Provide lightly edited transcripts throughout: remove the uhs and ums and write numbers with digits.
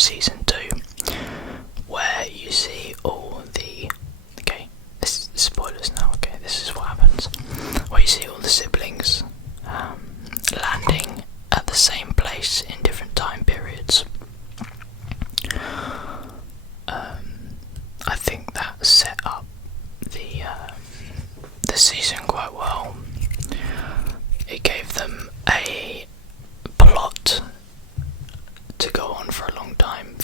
season 2, where you see all the... Okay, this is spoilers now, okay, this is what happens. Where you see all the siblings landing at the same place in different time periods. I think that set up the season quite well. It gave them a plot to go on for a long time.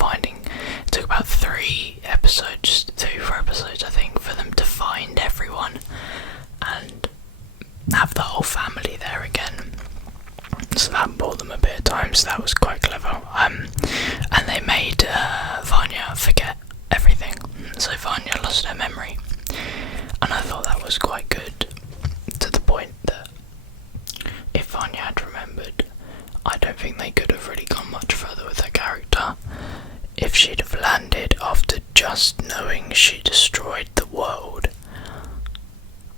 It took about 3 episodes, 4 episodes I think, for them to find everyone and have the whole family there again. So that bought them a bit of time, so that was quite clever. And they made Vanya forget everything, so Vanya lost her memory, and I thought that was quite good, to the point that if Vanya had remembered, I don't think they could have really gone much further with her character. If she'd have landed after just knowing she destroyed the world,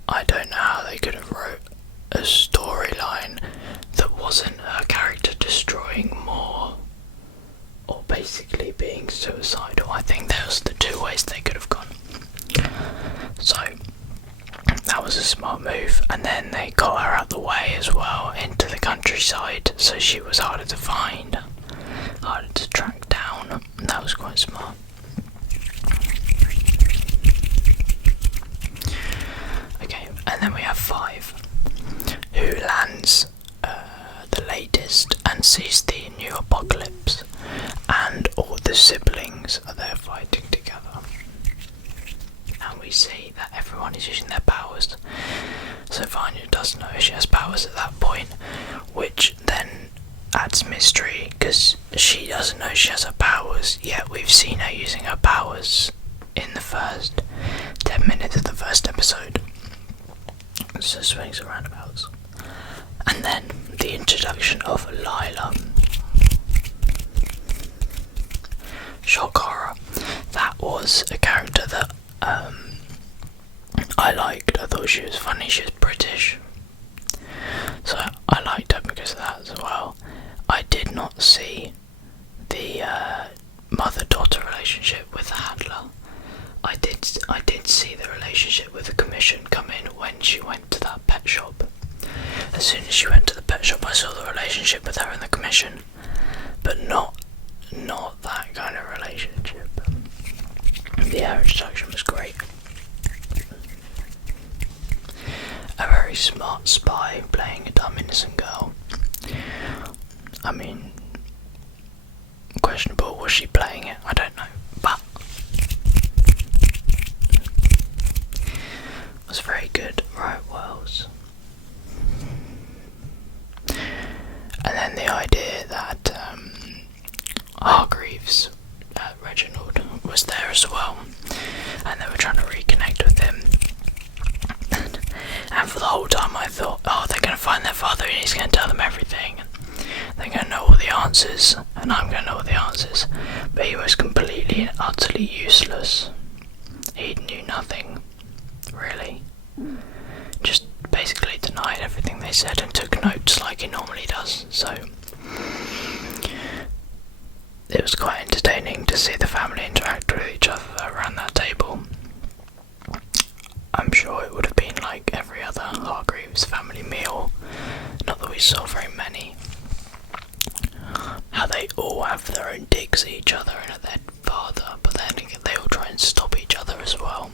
I don't know how they could have wrote a storyline that wasn't her character destroying more, or basically being suicidal. I think those are the 2 ways they could have gone. So that was a smart move, and then they got her out the way as well, into the countryside, so she was harder to find, harder to track down. That was quite smart. Okay, and then we have 5, who lands the latest and sees the new apocalypse, and all the siblings are there fighting together. And we see that everyone is using their powers. So Vanya does know she has powers at that point, which then adds mystery, because she doesn't know she has her powers, yet we've seen her using her powers in the first 10 minutes of the first episode. So swings and roundabouts. And then the introduction of Lila. Shock horror. That was a character that I liked. I thought she was funny. She was British, so I liked her because of that as well. I did not see the mother-daughter relationship with Hadler. I did see the relationship with the Commission come in when she went to that pet shop. As soon as she went to the pet shop, I saw the relationship with her and the Commission, but not that kind of relationship. The introduction was great. A very smart spy playing a dumb innocent girl. I mean, questionable, was she playing it? I don't know, but it was very good. Right, Wells. And then the idea that Hargreaves, Reginald, was there as well, and they were trying to reconnect with him. And for the whole time I thought, oh, they're going to find their father and he's going to tell them everything. They're going to know all the answers, and I'm going to know all the answers. But he was completely and utterly useless. He knew nothing, really. Just basically denied everything they said and took notes like he normally does. So it was quite entertaining to see the family interact with each other around that table. I'm sure it would have been like every other Hargreaves family meal, not that we saw very many. How they all have their own digs at each other and at their father, but then they all try and stop each other as well.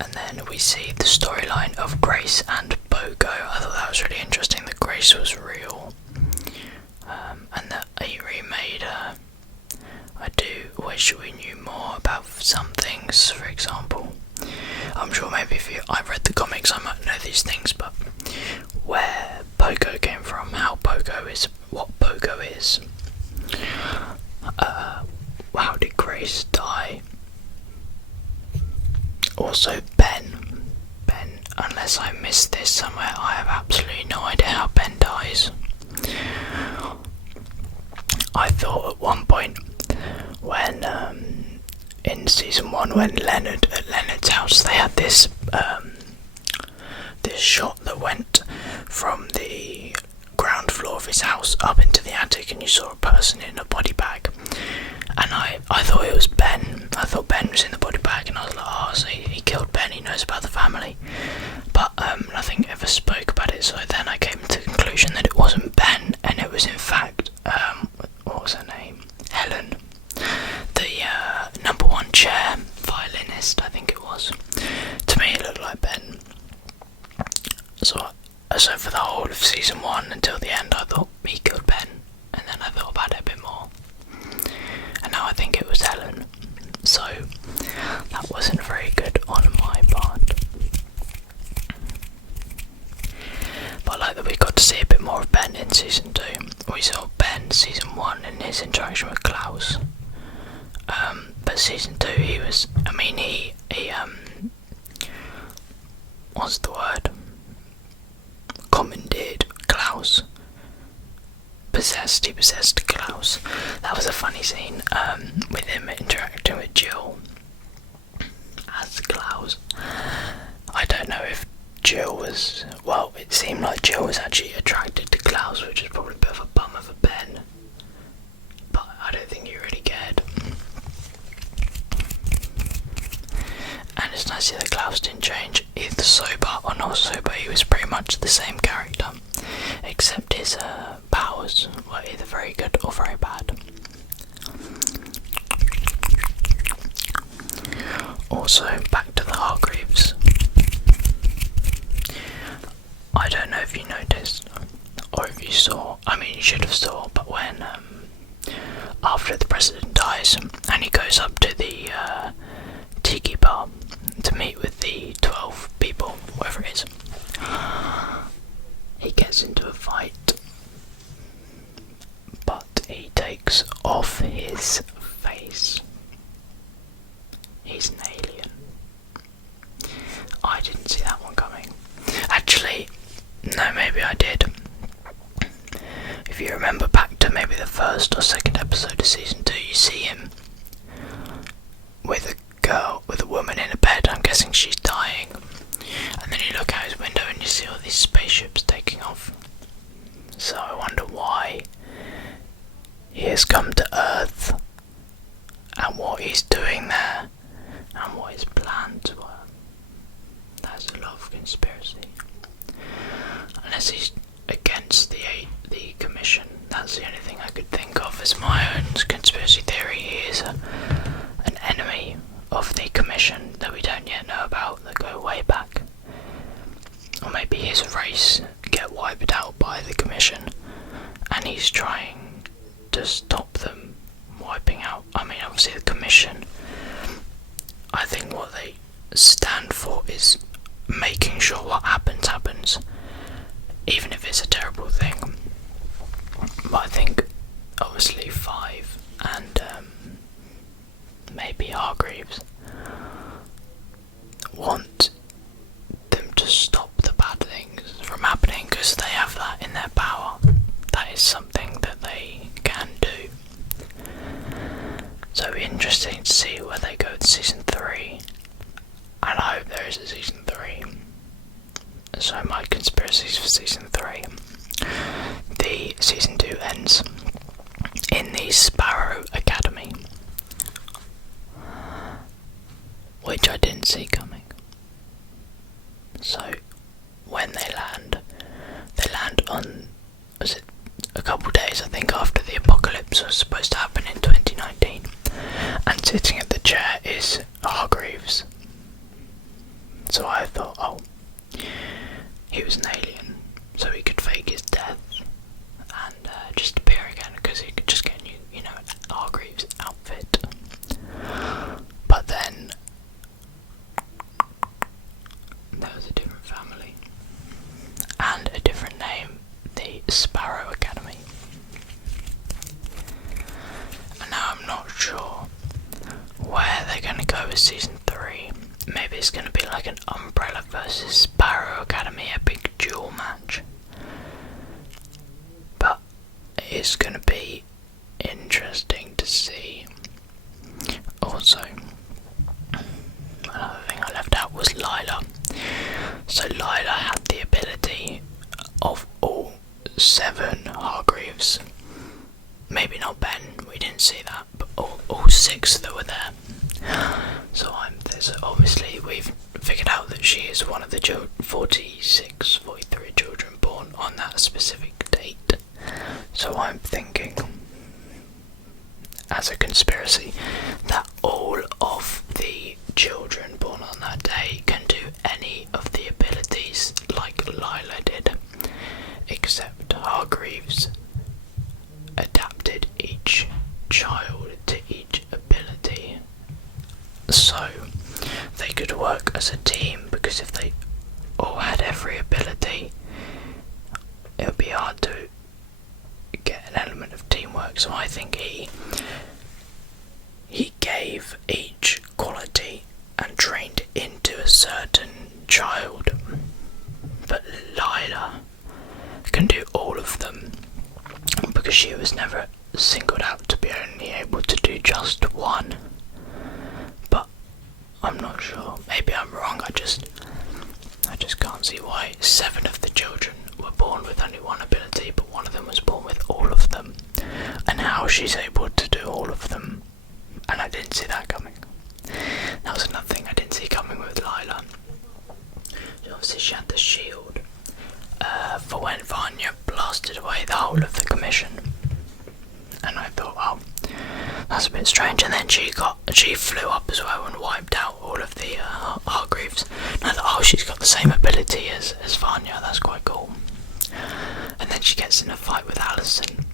And then we see the storyline of Grace and Bogo. I thought that was really interesting, that Grace was real, and that he remade her. I do wish we knew more about some things. For example, I'm sure maybe if I've read the comics I might know these things, but where Pogo came from, how Pogo is, what Pogo is, how did Grace die, also Ben, unless I missed this somewhere, I have absolutely no idea how Ben dies. I thought at one point when in season 1, when at Leonard's house, they had this this shot that went from the ground ground floor of his house up into the attic, and you saw a person in a body bag. And I thought it was Ben. I thought Ben was in the body bag, and I was like, oh, so he killed Ben, he knows about the family. But nothing ever spoke about it, so then I came to the conclusion that it wasn't Ben, and it was in fact, what was her name? Helen. The number one chair violinist, I think it was. To me it looked like Ben. So for the whole of season 1 until the end I thought he killed Ben, and then I thought about it a bit more. And now I think it was Helen. So that wasn't very good on my part. But I like that we got to see a bit more of Ben in season 2. We saw Ben season 1 in his interaction with Klaus. But season 2 he what's the word? Commandeered Klaus. He possessed Klaus. That was a funny scene, with him interacting with Jill as Klaus. I don't know if Jill was, well, it seemed like Jill was actually attracted to Klaus, which is probably a bit of a bummer for Ben, but I don't think he really cared. And it's nice to see that Klaus didn't change, either sober or not sober. He was pretty much the same character, except his powers were either very good or very bad. Also, back to the Hargreaves. I don't know if you noticed, or if you saw, I mean you should have saw, but when, after the president dies, and he goes up to the tiki bar to meet with the 12 people, whatever it is, he gets into a fight, but he takes off his face. He's an alien. I didn't see that one coming. Actually, no, maybe I did. If you remember back to maybe the first or second episode of season 2, you see him with a woman in a bed. I'm guessing she's dying. And then you look out his window and you see all these spaceships taking off. So I wonder why he has come to Earth, and what he's doing there, and what his plans were. There's a lot of conspiracy. Unless he's against the commission. That's the only thing I could think of as my own conspiracy theory. He is an enemy of the commission that we don't yet know about, that go way back. Or maybe his race get wiped out by the commission, and he's trying to stop them wiping out. I mean, obviously the commission, I think what they stand for is making sure what happens, even if it's a terrible thing. But I think obviously Five and maybe Hargreaves want them to stop the bad things from happening, because they have that in their power. That is something that they can do. So it'll be interesting to see where they go with season 3, and I hope there is a season 3. So my conspiracies for season 3. The season 2 ends in the Sparrow Academy, which I didn't see coming. So when they land on, was it a couple days, I think, after the apocalypse was supposed to happen in 2019, and sitting at the chair is Hargreaves. So I thought, oh, he was an alien, so he could fake his death and just appear again, because he could just get you know, Hargreaves outfit. But then there was a different family and a different name, the Sparrow Academy. And now I'm not sure where they're going to go with season 3. Maybe it's going to be like an Umbrella versus Sparrow Academy, a big duel match. But it's going to be interesting to see. Also, another thing I left out was Lila. So Lila had the ability of all 7 Hargreaves. Maybe not Ben, we didn't see that, but all 6 that were there. So obviously we've figured out that she is one of the 43 children born on that specific date. So I'm thinking, as a conspiracy, that all of the children born on that day can do any of the abilities like Lila did, except Hargreaves adapted each child to each ability, so they could work as a team, because if they all had every ability, it would be hard to get an element of teamwork. So I think he gave each quality and trained into a certain child, but Lila can do all of them because she was never singled out to be only able to do just one. But I'm not sure, maybe I'm wrong. I just can't see why 7 of the children were born with only one ability, but one of them was born with all of them, and how she's able to do all of them. And I didn't see that coming. That was another thing I didn't see coming with Lila. So obviously she had the shield for when Vanya blasted away the whole of the commission, and I thought, well, that's a bit strange. And then she flew up as well and wiped out all of the Hargreaves. And I thought, oh, she's got the same ability as Vanya, that's quite cool. And then she gets in a fight with Alison.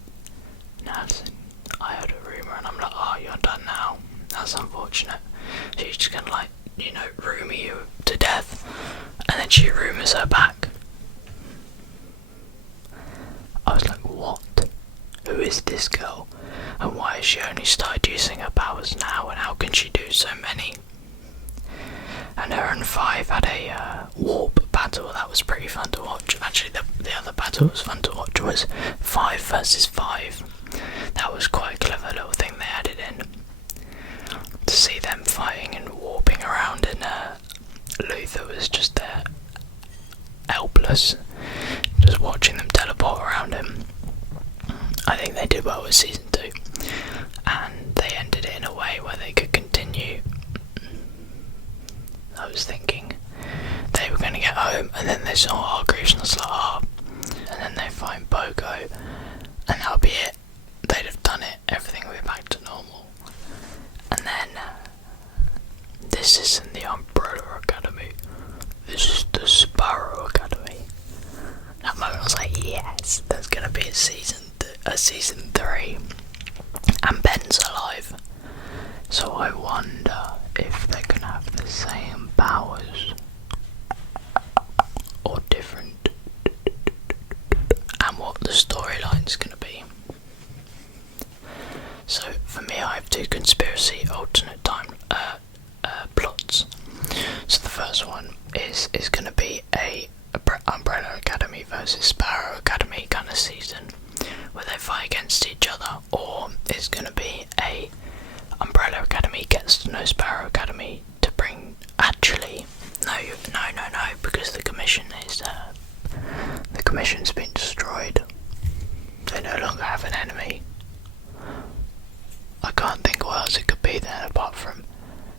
And Alison, I heard a rumour, and I'm like, oh, you're done now. That's unfortunate. She's just gonna, like, rumour you to death. And then she rumours her back. I was like, what? Who is this girl? And why has she only started using her powers now? And how can she do so many? And her and 5 had a warp battle that was pretty fun to watch. Actually, the other battle was fun to watch, was 5 versus 5. That was quite a clever little thing they added in, to see them fighting and warping around, and Luther was just there, helpless, just watching them teleport around him. I think they did well with season 2, and they ended it in a way where they could continue. I was thinking they were going to get home, and then they saw Hargreaves, and I was like, oh, and then they find Pogo, and that'll be it. They'd have done it, everything would be back to normal. And then this isn't the Umbrella Academy, this is the Sparrow Academy. That moment I was like, yes, there's going to be a season 3, and Ben's alive. So I wonder if they can have the same powers or different, and what the storyline's going to be. So for me, I have 2 conspiracy alternate time plots. So the first one is going to be a Umbrella Academy versus Sparrow Academy kind of season, where they fight against each other, or it's going to be a Umbrella Academy gets to know Sparrow Academy to bring. Actually, no, because the commission's been destroyed. They no longer have an enemy. I can't think what else it could be then apart from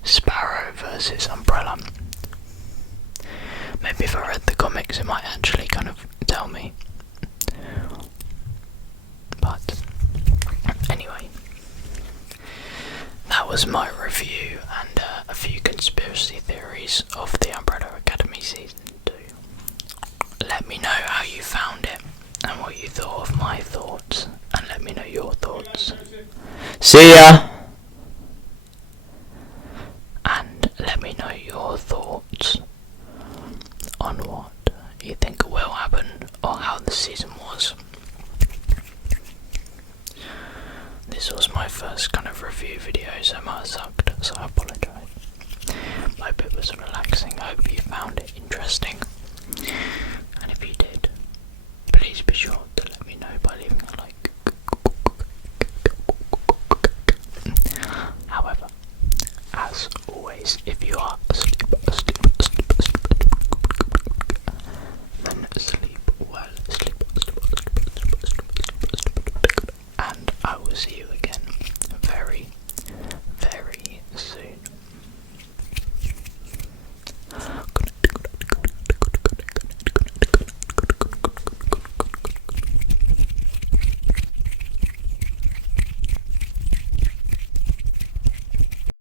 Sparrow versus Umbrella. Maybe if I read the comics it might actually kind of tell me. But anyway, that was my review and a few conspiracy theories of the Umbrella Academy season 2. Let me know how you found it and what you thought of my thoughts, and let me know your thoughts. See ya! And let me know your thoughts on what you think will happen or how the season was. This was my first kind of review video, so it might have sucked, so I apologise. I hope it was relaxing, I hope you found it interesting, and if you did, please be sure to let me know by leaving a like. However, as always, if you are